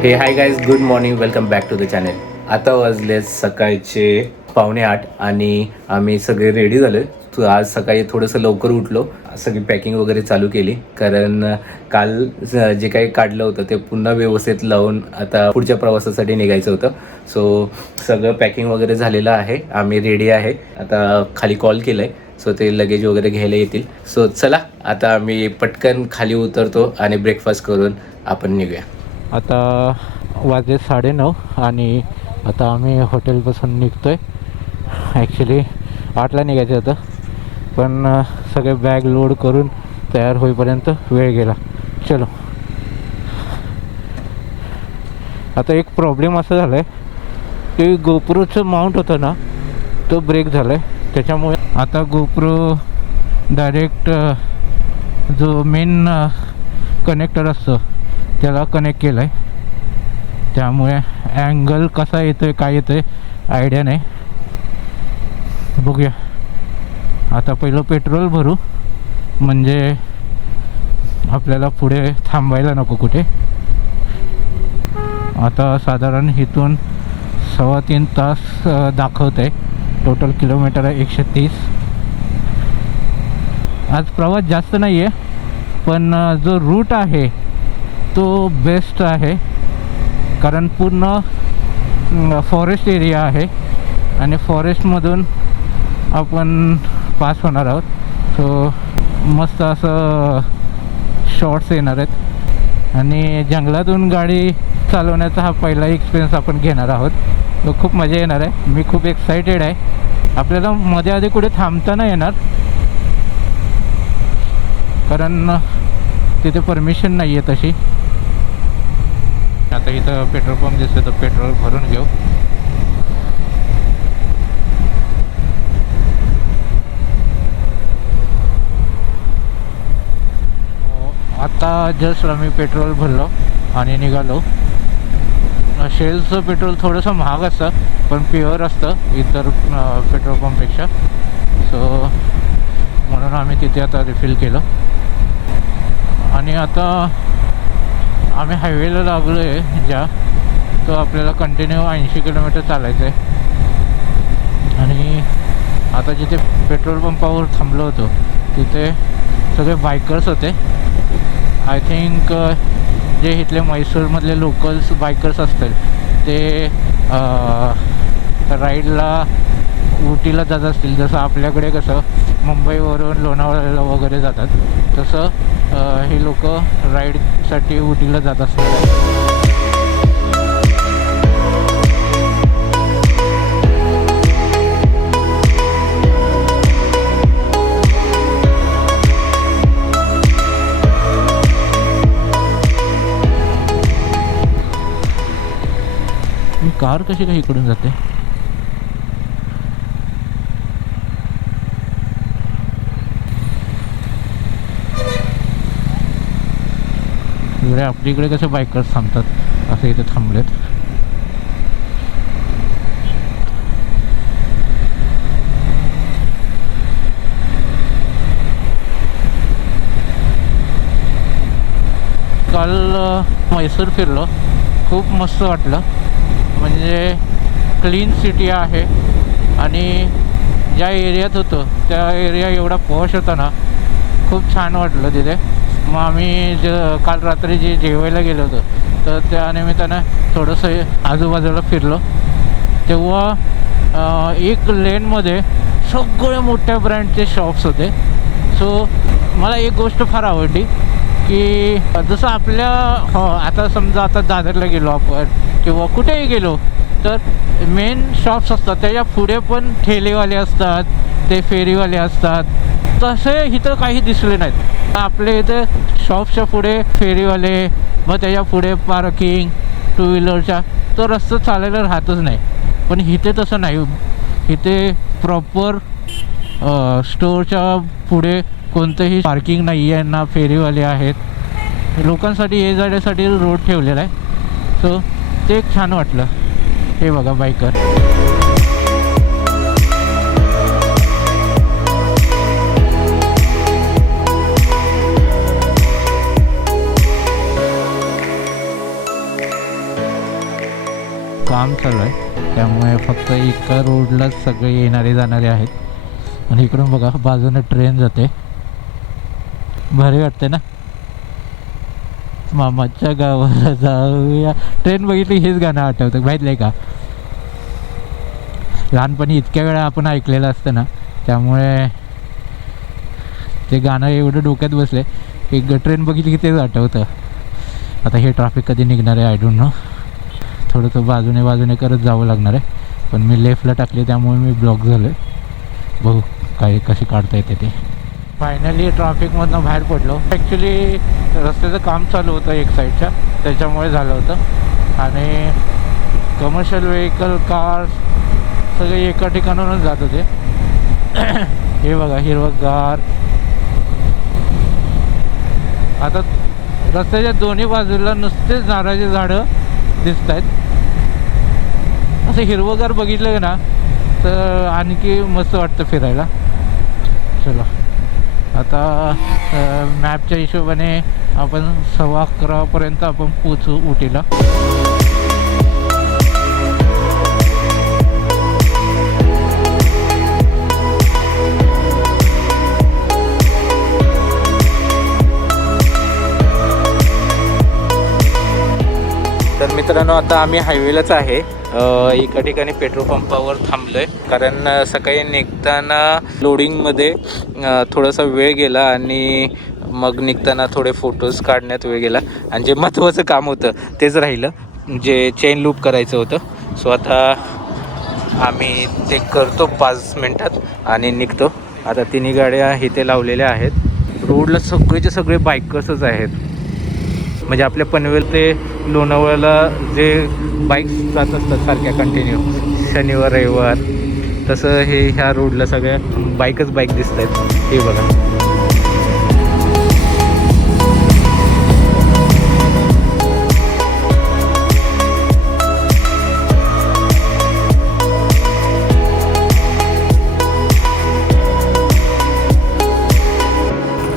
हे hi guys, good morning, welcome back to the channel. आता वाजले सकाळचे 7:45 आणि आम्ही सगळे रेडी झालो. आज सकाळी थोडंसं लवकर उठलो, सगळी पॅकिंग वगैरे चालू केली, कारण काल जे काही काढलं होतं ते पुन्हा व्यवस्थित लावून आता पुढच्या प्रवासासाठी निघायचं होतं. सो सगळं पॅकिंग वगैरे झालेलं आहे, आम्ही रेडी आहे. आता खाली कॉल केलं आहे, सो ते लगेज वगैरे घ्यायला येतील. सो चला आता आम्ही पटकन खाली उतरतो आणि ब्रेकफास्ट करून आपण निघूया. आता वाजले 9:30 आणि आता आम्ही हॉटेलपासून निघतो आहे. ॲक्च्युली 8ला निघायचं होतं, पण सगळे बॅग लोड करून तयार होईपर्यंत वेळ गेला. चलो. आता एक प्रॉब्लेम असा झाला आहे की गोप्रोचं माउंट होतं ना, तो ब्रेक झाला आहे. त्याच्यामुळे आता गोप्रो डायरेक्ट जो मेन कनेक्टर असतो त्याला कनेक्ट केलं आहे. त्यामुळे अँगल कसा येतो आहे, काय येतो आहे आयडिया नाही. बघूया. आता पहिलं पेट्रोल भरू, म्हणजे आपल्याला पुढे थांबायला नको कुठे. आता साधारण इथून 3.25 तास दाखवत आहे. टोटल किलोमीटर आहे 130. आज प्रवास जास्त नाही आहे, पण जो रूट आहे तो बेस्ट आहे, कारण पूर्ण फॉरेस्ट एरिया आहे आणि फॉरेस्टमधून आपण पास होणार आहोत. सो मस्त असं शॉर्ट्स येणार आहेत आणि जंगलातून गाडी चालवण्याचा हा पहिला एक्सपिरियन्स आपण घेणार आहोत. तो खूप मजा येणार आहे. मी खूप एक्सायटेड आहे. आपल्याला मध्ये आधी कुठे थांबता नाही येणार, कारण तिथे परमिशन नाही आहे तशी. आता इथं पेट्रोल पंप दिसतो, तर पेट्रोल भरून घेऊ. आता जस्ट आम्ही पेट्रोल भरलो आणि निघालो. शेलचं पेट्रोल थोडंसं महाग असतं, पण प्युअर असतं इतर पेट्रोल पंपपेक्षा. सो म्हणून आम्ही तिथे आता रिफिल केलं आणि आता आम्ही हायवेला लागलो आहे ज्या, तो आपल्याला कंटिन्यू 80 किलोमीटर चालायचं आहे. आणि आता जिथे पेट्रोल पंपावर थांबलो होतो तिथे सगळे बायकर्स होते. आय थिंक जे इथले म्हैसूरमधले लोकल्स बायकर्स असतील ते राईडला उटीला जात असतील. जसं आपल्याकडे कसं मुंबईवरून लोणावळ्याला वगैरे जातात, तसं हे लोक राईडसाठी उटीला जात असतात. कार कशी काही इकडून जाते. इकडे आपल्या इकडे कसे बायकर्स थांबतात, असे इथे थांबलेत. काल म्हैसूर फिरलो, खूप मस्त वाटलं. म्हणजे क्लीन सिटी आहे आणि ज्या एरियात होतो त्या एरिया एवढा पॉश होता ना, खूप छान वाटलं तिथे. मग आम्ही काल रात्री जे जेवायला गेलो होतो, तर त्या निमित्तानं थोडंसं आजूबाजूला फिरलो. तेव्हा एक लेनमध्ये सगळे मोठ्या ब्रँडचे शॉप्स होते. सो मला एक गोष्ट फार आवडली की जसं आपल्या आता समजा आता दादरला गेलो आपण किंवा कुठेही गेलो तर मेन शॉप्स असतात, त्याच्या पुढे पण ठेलेवाले असतात, ते फेरीवाले असतात. तसे इथं काही दिसले नाहीत. आपल्या इथे शॉपच्या पुढे फेरीवाले, मग त्याच्या पुढे पार्किंग टू व्हीलरच्या, तो रस्ता चालायला राहतच नाही. पण इथे तसं नाही. इथे प्रॉपर स्टोअरच्या पुढे कोणतंही पार्किंग नाही आहे, ना फेरीवाले आहेत. लोकांसाठी ये जाण्यासाठी रोड ठेवलेला आहे. सो ते एक छान वाटलं. हे बघा बायकर. काम चालू आहे, त्यामुळे फक्त एका रोडलाच सगळे येणारे जाणारे आहेत. आणि इकडून बघा बाजूने ट्रेन जाते, भारी वाटते ना. मामाच्या गावाला जाऊया, ट्रेन बघितली हेच गाणं आठवतं, माहिती आहे का. लहानपणी इतक्या वेळा आपण ऐकलेलं असतं ना, त्यामुळे ते गाणं एवढं डोक्यात बसले की ट्रेन बघितली की तेच आठवतं. आता हे ट्रॅफिक कधी निघणार आहे आय डोंट नो. थोडंसं बाजूने करत जावं लागणार आहे, पण मी लेफ्टला टाकले त्यामुळे मी ब्लॉक झालो आहे. बघू काय कशी काढता येते ते. फायनली ट्रॅफिकमधनं बाहेर पडलो. ॲक्च्युली रस्त्याचं काम चालू होतं एक साईडच्या, त्याच्यामुळे झालं होतं. आणि कमर्शियल व्हेकल कार्स सगळे एका ठिकाणावरून जात होते. हे बघा हिरवगार. आता रस्त्याच्या दोन्ही बाजूला नुसतेच नारळाची झाडं दिसत आहेत. असं हिरवगार बघितलं ना तर आणखी मस्त वाटतं फिरायला. चला आता मॅपच्या हिशोबाने आपण 11:15 आपण पोचू उटीला. तर मित्रांनो आता आम्ही हायवेलाच आहे. एका ठिकाणी पेट्रोल पंपावर थांबलो आहे, कारण सकाळी निघताना लोडिंगमध्ये थोडासा वेळ गेला आणि मग निघताना थोडे फोटोज काढण्यात वेळ गेला. आणि जे महत्त्वाचं काम होतं तेच राहिलं, जे चेन लूप करायचं होतं. सो आता आम्ही ते करतो 5 मिनटात आणि निघतो. आता तिन्ही गाड्या इथे लावलेल्या आहेत. रोडला सगळेचे सगळे बाईकर्सच आहेत. म्हणजे आपल्या पनवेल ते लोणावळ्याला जे बाईक्स जात असतात सारख्या कंटिन्यू शनिवार रविवार, तसं हे ह्या रोडला सगळ्या बाईक दिसत आहेत. हे बघा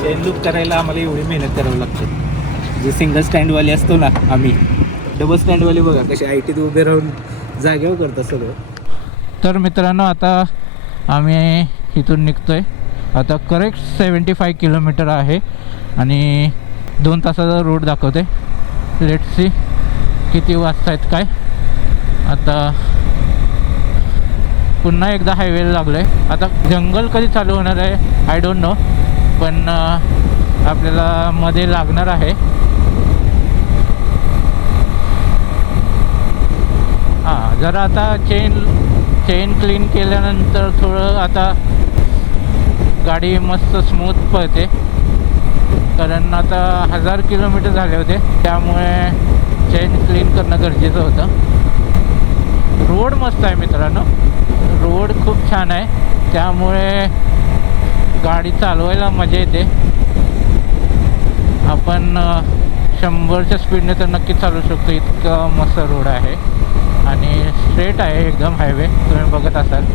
चेन लूप करायला आम्हाला एवढी मेहनत करावी लागते. जे सिंगल स्टँडवाले असतो ना, आम्ही डबल स्टँडवाले बघा कसे ITत उभे राहून जागेवर करतात सगळं. तर मित्रांनो आता आम्ही इथून निघतो आहे. आता करेक्ट 75 किलोमीटर आहे आणि 2 तासाचा रोड दाखवते. लेट्स सी किती वाजता आहेत काय. आता पुन्हा एकदा हायवेला लागलो आहे. आता जंगल कधी चालू होणार आहे आय डोंट नो, पण आपल्याला मध्ये लागणार आहे. हां जरा आता चेन क्लीन केल्यानंतर थोडं आता गाडी मस्त स्मूथ पळते, कारण आता 1000 किलोमीटर झाले होते, त्यामुळे चेन क्लीन करणं गरजेचं होतं. रोड मस्त आहे मित्रांनो, रोड खूप छान आहे, त्यामुळे गाडी चालवायला मजा येते. आपण 100च्या स्पीडने तर नक्की चालू शकतो, इतका मस्त रोड आहे आणि स्ट्रेट आहे एकदम हायवे, तुम्ही बघत असाल.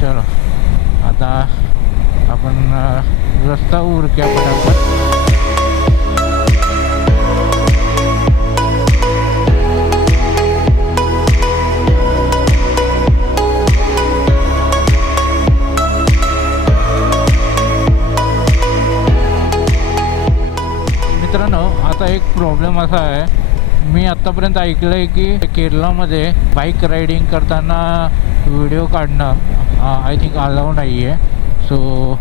चलो आता आपण रस्ता उरक्या पटापट. मित्रांनो आता एक प्रॉब्लेम असा आहे, मी आत्तापर्यंत ऐकलं आहे की केरळमध्ये बाईक रायडिंग करताना व्हिडिओ काढणं आय थिंक अलाउ नाही आहे. सो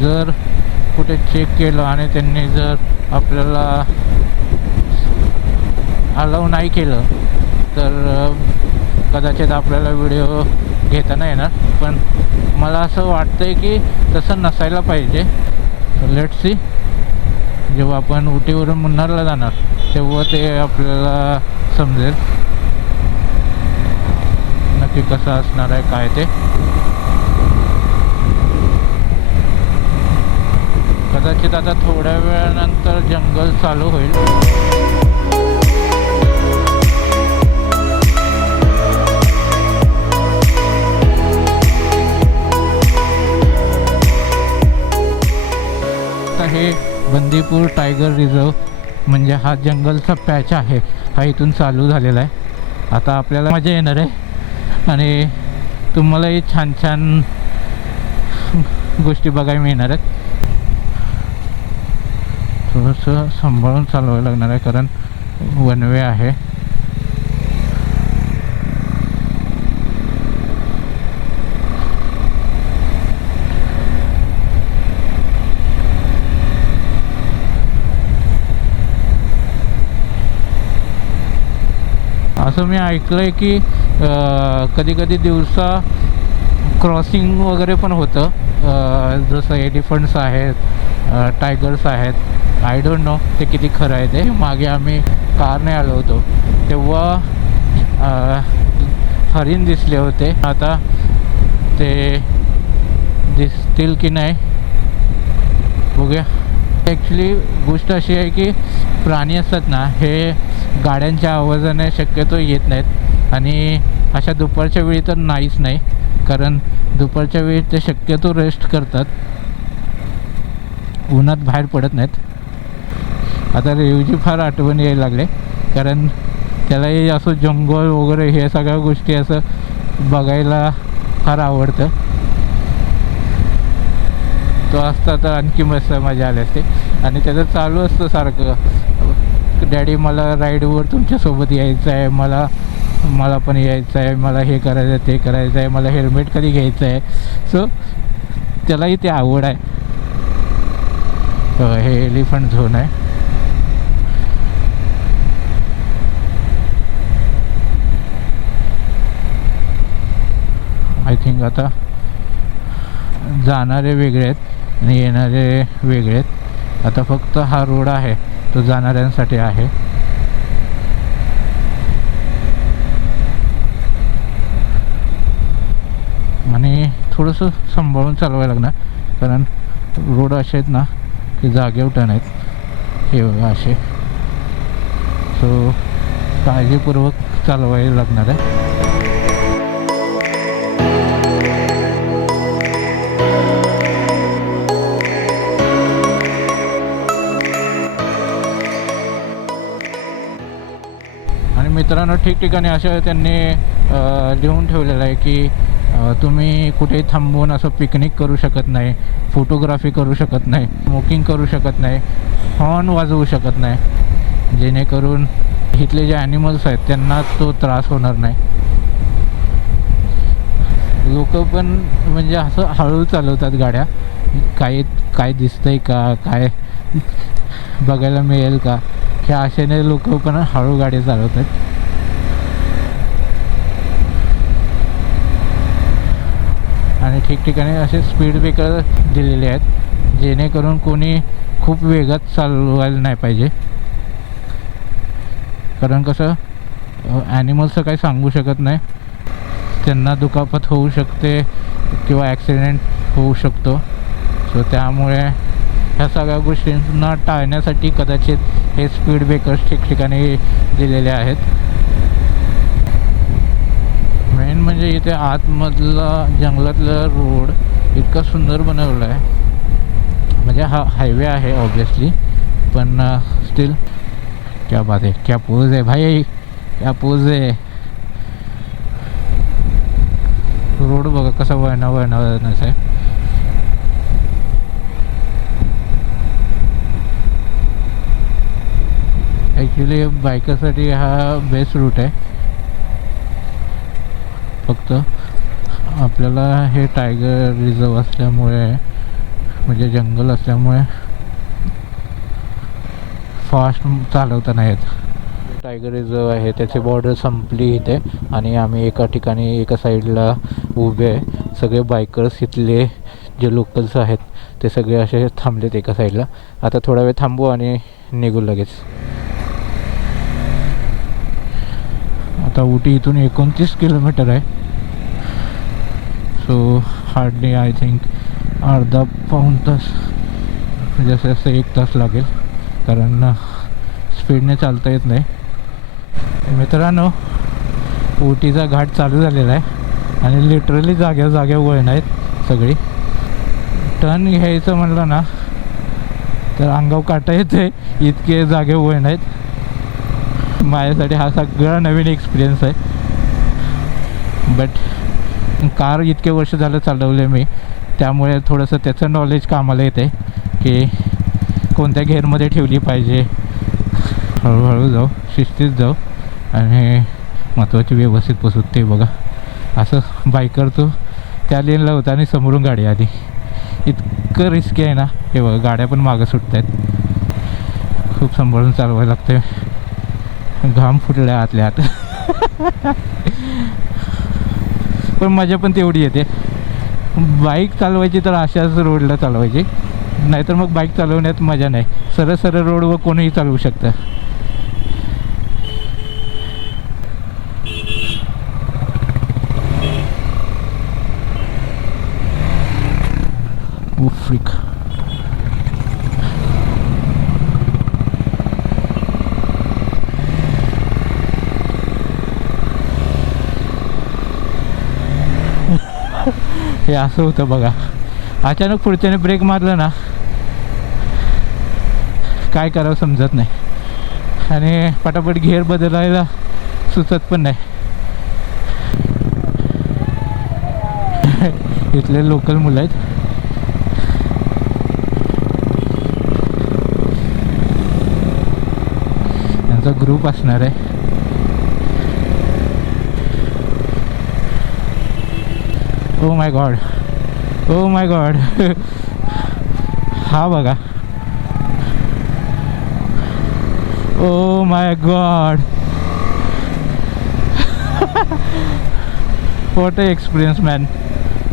जर कुठे चेक केलं आणि त्यांनी जर आपल्याला अलाउ नाही केलं तर कदाचित आपल्याला व्हिडिओ घेता नाही येणार. पण मला असं वाटतं आहे की तसं नसायला पाहिजे. लेट्स सी, जेव्हा आपण उटीवरून मुन्नारला जाणार तेव्हा ते आपल्याला समजेल नक्की कसं असणार आहे काय ते. कदाचित आता थोड्या वेळानंतर जंगल चालू होईल. बंदीपूर टायगर रिझर्व म्हणजे हा जंगलचा पॅच आहे, हा इथून चालू झालेला आहे. आता आपल्याला मजा येणार आहे आणि तुम्हालाही छान छान गोष्टी बघायला मिळणार आहेत. थोडंसं सांभाळून चालवावं लागणार आहे कारण वन वे आहे. असं मी ऐकलं आहे की कधी कधी दिवसा क्रॉसिंग वगैरे पण होतं, जसं एलिफंट्स आहेत, टायगर्स आहेत. आय डोंट नो ते किती खरं आहे. ते मागे आम्ही कारने आलो होतो तेव्हा हरिण दिसले होते. आता ते दिसतील की नाही बघूया. ॲक्च्युली गोष्ट अशी आहे की प्राणी असतात ना, हे गाड्यांच्या आवाजाने शक्यतो येत नाहीत आणि अशा दुपारच्या वेळी तर नाहीच नाही, कारण दुपारच्या वेळी ते शक्यतो रेस्ट करतात, उन्हात बाहेर पडत नाहीत. आता रेवची फार आठवण यायला लागले कारण त्यालाही असं जंगल वगैरे हे सगळ्या गोष्टी असं बघायला फार आवडतं. तो असता तर आणखी मस्त मजा आली असते. आणि त्याचं चालू असतं सारखं, डॅडी मला राईडवर तुमच्यासोबत यायचं आहे, मला पण यायचं आहे, मला हे करायचं आहे, ते करायचं आहे, मला हेल्मेट कधी घ्यायचं आहे. सो त्यालाही ते आवड आहे. हे एलिफंट झोन आहे. आय थिंक आता जाणारे वेगळे आहेत आणि येणारे वेगळे आहेत. आता फक्त हा रोड आहे तो जाणाऱ्यांसाठी आहे. आणि थोडंसं सांभाळून चालवायला लागणार कारण रोड असे आहेत ना की जागेवर टर्न आहेत हे असे. सो काळजीपूर्वक चालवायला लागणार आहे. आणि मित्रांनो, ठिकठिकाणी अशा त्यांनी लिहून ठेवलेलं आहे की तुम्ही कुठेही थांबवून असं पिकनिक करू शकत नाही, फोटोग्राफी करू शकत नाही, स्मोकिंग करू शकत नाही, हॉर्न वाजवू शकत नाही, जेणेकरून इथले जे ॲनिमल्स आहेत त्यांना तो त्रास होणार नाही. लोक पण म्हणजे असं हळू चालवतात गाड्या, काय दिसतंय का, काय बघायला मिळेल का, ह्या आशेने लोक पण हळू गाडी चालवतात. आणि ठिकठिकाणी असे स्पीड ब्रेकर दिलेले आहेत जेणेकरून कोणी खूप वेगात चालवायला नाही पाहिजे. कारण कसं ॲनिमल्सचं काही सांगू शकत नाही, त्यांना दुखापत होऊ शकते किंवा ॲक्सिडेंट होऊ शकतो. सो त्यामुळे ह्या सगळ्या गोष्टींना टाळण्यासाठी कदाचित हे स्पीड ब्रेकर्स ठिकठिकाणी दिलेले आहेत. मेन म्हणजे इथे आतमधला जंगलातला रोड इतका सुंदर बनवला आहे. म्हणजे हा हायवे आहे ऑब्वियसली, पण स्टिल क्या बात है, क्या पोज है भाई, क्या पोज है. रोड बघा कसा वळणावळणाचा आहे. ॲक्च्युली बायकरसाठी हा बेस्ट रूट आहे. फक्त आपल्याला हे टायगर रिझर्व असल्यामुळे, म्हणजे जंगल असल्यामुळे फास्ट चालवता नाही येत. टायगर रिझर्व आहे त्याची बॉर्डर संपली इथे आणि आम्ही एका ठिकाणी एका साईडला उभे आहे. सगळे बायकर्स इथले जे लोकल्स आहेत ते सगळे असे थांबलेत एका साईडला. आता थोडा वेळ थांबू आणि निघू लगेच. आता उटी इथून 29 किलोमीटर आहे. सो हार्डली आय थिंक अर्धा पाऊण तास, जसं असं 1 तास लागेल कारण स्पीडने चालता येत नाही. मित्रांनो, उटीचा घाट चालू झालेला आहे आणि लिटरली जाग्या वळण आहेत सगळी. टर्न घ्यायचं म्हणलं ना तर अंगावर काटा येते इतके जागे वळण आहेत. माझ्यासाठी हा सगळा नवीन एक्सपिरियन्स आहे. बट कार इतके वर्ष झालं चालवले मी, त्यामुळे थोडंसं त्याचं नॉलेज कामाला येते की कोणत्या गेअरमध्ये ठेवली पाहिजे. हळूहळू जाऊ, शिस्तीत जाऊ आणि महत्त्वाची व्यवस्थित पोचू. ते बघा असं बाईकर तो त्या लेनला होता आणि समोरून गाडी आली. इतकं रिस्की आहे ना. हे बघा गाड्या पण मागं सुटत आहेत. खूप सांभाळून चालवायला लागते. घाम फुटल्या आतल्या आत. पण मजा पण तेवढी येते. बाईक चालवायची तर अशाच रोडला चालवायची, नाहीतर मग बाईक चालवण्यात मजा नाही. सरळ सरळ रोडवर कोणीही चालवू शकतं. फ्रिक हे असं होतं बघा. अचानक पुढच्याने ब्रेक मारला ना, काय करावं समजत नाही आणि पटापट गिअर बदलायला सुचत पण नाही. इथले लोकल मुलं आहेत. त्यांचा ग्रुप असणार आहे. Oh my God, oh my God. हा बघा, oh my God. What a experience man,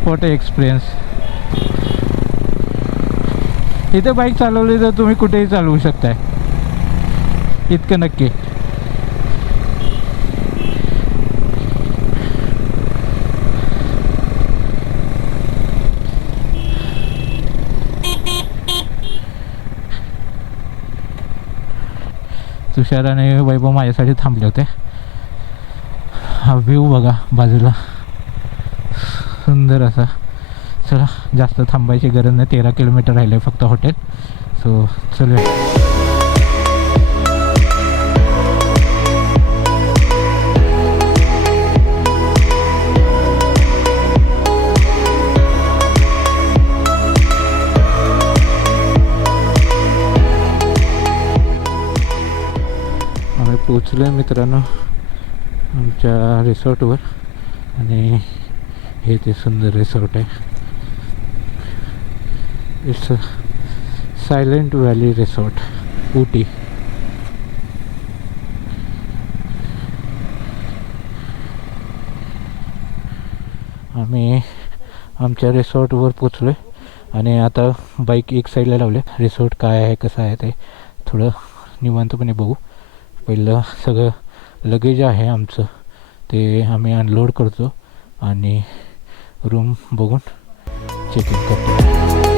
what a experience. इथे बाईक चालवली तर तुम्ही कुठेही चालवू शकताय, इतकं नक्की. तुषार आणि वैभव माझ्यासाठी थांबले होते. हा व्ह्यू बघा बाजूला, सुंदर असा. चला जास्त थांबायची गरज नाही. 13 किलोमीटर राहिले फक्त हॉटेल. सो चलूया. आम्ही पोचलो आहे मित्रांनो आमच्या रिसॉर्टवर. आणि हे ते सुंदर रिसॉर्ट आहे. It's a silent valley resort, Ooty. आम्ही आमच्या रिसॉर्टवर पोचलो आहे आणि आता बाईक एक साईडला लावले. रिसॉर्ट काय आहे कसं आहे ते थोडं निवांतपणे बघू. पहिलं सगळं लगेज आहे आमचं ते आम्ही अनलोड करतो आणि रूम बघून चेक इन करतो.